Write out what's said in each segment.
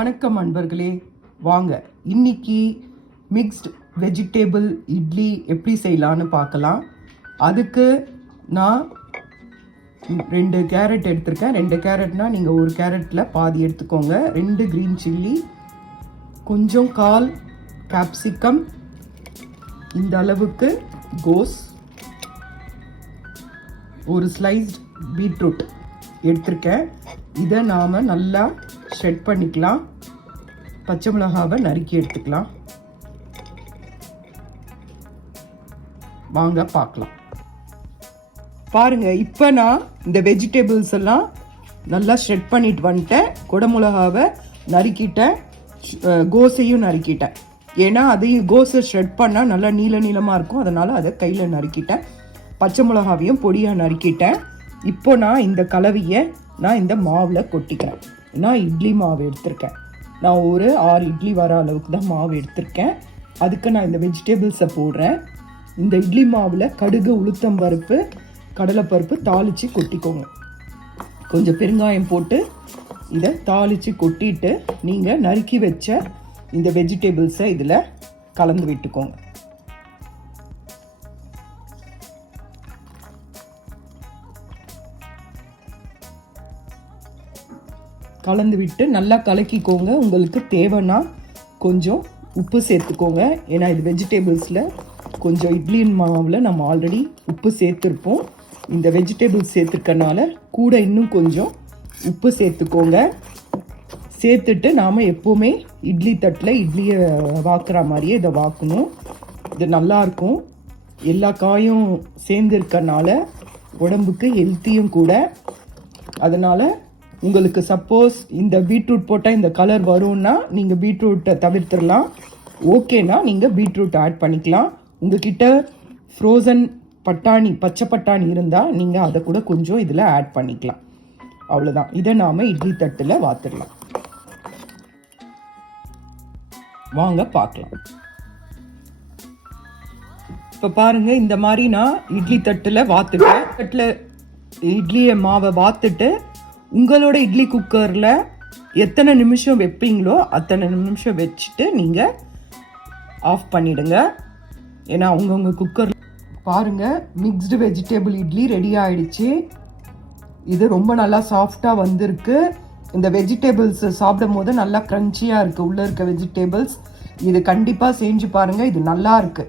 வணக்கம் அன்பர்களே, வாங்க இன்னைக்கு மிக்ஸ்டு வெஜிடபிள் இட்லி எப்படி செய்யலான்னு பார்க்கலாம். அதுக்கு நான் 2 கேரட் எடுத்திருக்கேன். 2 கேரட்னா நீங்கள் ஒரு கேரட்டில் பாதி எடுத்துக்கோங்க. 2 க்ரீன் சில்லி, கொஞ்சம் 1/4 கேப்சிகம், இந்த அளவுக்கு கோஸ், ஒரு ஸ்லைஸ்ட் பீட்ரூட் எடுத்திருக்கேன். இதை நாம் நல்லா ஷ்ரெட் பண்ணிக்கலாம். பச்சை மிளகாவை நறுக்கி எடுத்துக்கலாம். வாங்க பார்க்கலாம். பாருங்க, இப்போ நான் இந்த வெஜிடபிள்ஸ் எல்லாம் நல்லா ஷ்ரெட் பண்ணிட்டு வந்துட்டேன். குடமிளகாவை நறுக்கிட்டேன், கோஸையும் நறுக்கிட்டேன். ஏன்னா அதையும் கோஸை ஷ்ரெட் பண்ணால் நல்லா நீளமாக இருக்கும், அதனால் அதை கையில் நறுக்கிட்டேன். பச்சை மிளகாவையும் பொடியாக நறுக்கிட்டேன். இப்போ நான் இந்த கலவையை இந்த மாவில் கொட்டிக்கிறேன். நான் இட்லி மாவு எடுத்திருக்கேன். நான் ஒரு 6 இட்லி வர அளவுக்கு தான் மாவு எடுத்திருக்கேன். அதுக்கு நான் இந்த வெஜிடபிள்ஸை போடுறேன். இந்த இட்லி மாவில் கடுகு, உளுத்தம் பருப்பு, கடலைப்பருப்பு தாளித்து கொட்டிக்கோங்க. கொஞ்சம் பெருங்காயம் போட்டு இதை தாளித்து கொட்டிட்டு நீங்கள் நறுக்கி வச்ச இந்த வெஜிடபிள்ஸை இதில் கலந்து விட்டுக்கோங்க. கலந்து விட்டு நல்லா கலக்கிக்கோங்க. உங்களுக்கு தேவைன்னா கொஞ்சம் உப்பு சேர்த்துக்கோங்க. ஏன்னா இது வெஜிடபிள்ஸில் கொஞ்சம் இட்லி மாவில் நம்ம ஆல்ரெடி உப்பு சேர்த்துருப்போம். இந்த வெஜிடபிள்ஸ் சேர்த்துக்கனால கூட இன்னும் கொஞ்சம் உப்பு சேர்த்துக்கோங்க. சேர்த்துட்டு நாம் எப்போவுமே இட்லி தட்டில் இட்லியை வாக்குற மாதிரியே இதை வாக்கணும். இது நல்லாயிருக்கும். எல்லா காயும் சேர்ந்துருக்கனால உடம்புக்கு ஹெல்த்தியும் கூட. அதனால் உங்களுக்கு சப்போஸ் இந்த பீட்ரூட் போட்டால் இந்த கலர் வரும்னா நீங்கள் பீட்ரூட்டை தவிர்த்துடலாம். ஓகேனா நீங்கள் பீட்ரூட் ஆட் பண்ணிக்கலாம். உங்ககிட்ட ஃப்ரோசன் பட்டாணி, பச்சை பட்டாணி இருந்தால் நீங்கள் அதை கூட கொஞ்சம் இதில் ஆட் பண்ணிக்கலாம். அவ்வளோதான். இதை நாம் இட்லி தட்டில் வாத்துடலாம். வாங்க பார்க்கலாம். இப்போ பாருங்கள், இந்த மாதிரி நான் இட்லி தட்டில் வாத்துட்டேன். தட்டில் இட்லியை மாவை வாத்துட்டு உங்களோட இட்லி குக்கரில் எத்தனை நிமிஷம் வைப்பீங்களோ அத்தனை நிமிஷம் வச்சுட்டு நீங்கள் ஆஃப் பண்ணிவிடுங்க. ஏன்னா அவங்கவுங்க குக்கர். பாருங்கள், மிக்ஸ்டு வெஜிடபிள் இட்லி ரெடி ஆகிடுச்சு. இது ரொம்ப நல்லா சாஃப்டாக வந்திருக்கு. இந்த வெஜிடபிள்ஸ் சாப்பிடும் போது நல்லா க்ரன்ச்சியாக இருக்குது உள்ளே இருக்க வெஜிடபிள்ஸ். இது கண்டிப்பாக செஞ்சு பாருங்கள். இது நல்லா இருக்கு.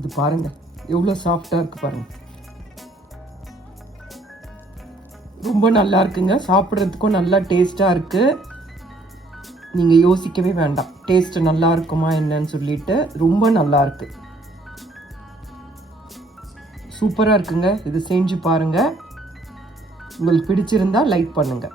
இது பாருங்கள் எவ்வளோ சாஃப்டாக இருக்குது பாருங்கள். ரொம்ப நல்லா இருக்குங்க. சாப்பிட்றதுக்கும் நல்லா டேஸ்ட்டாக இருக்குது. நீங்கள் யோசிக்கவே வேண்டாம், டேஸ்ட் நல்லா இருக்குமா என்னன்னு சொல்லிட்டு. ரொம்ப நல்லா இருக்கு, சூப்பராக இருக்குங்க. இது செஞ்சு பாருங்கள். உங்களுக்கு பிடிச்சிருந்தா லைக் பண்ணுங்கள்.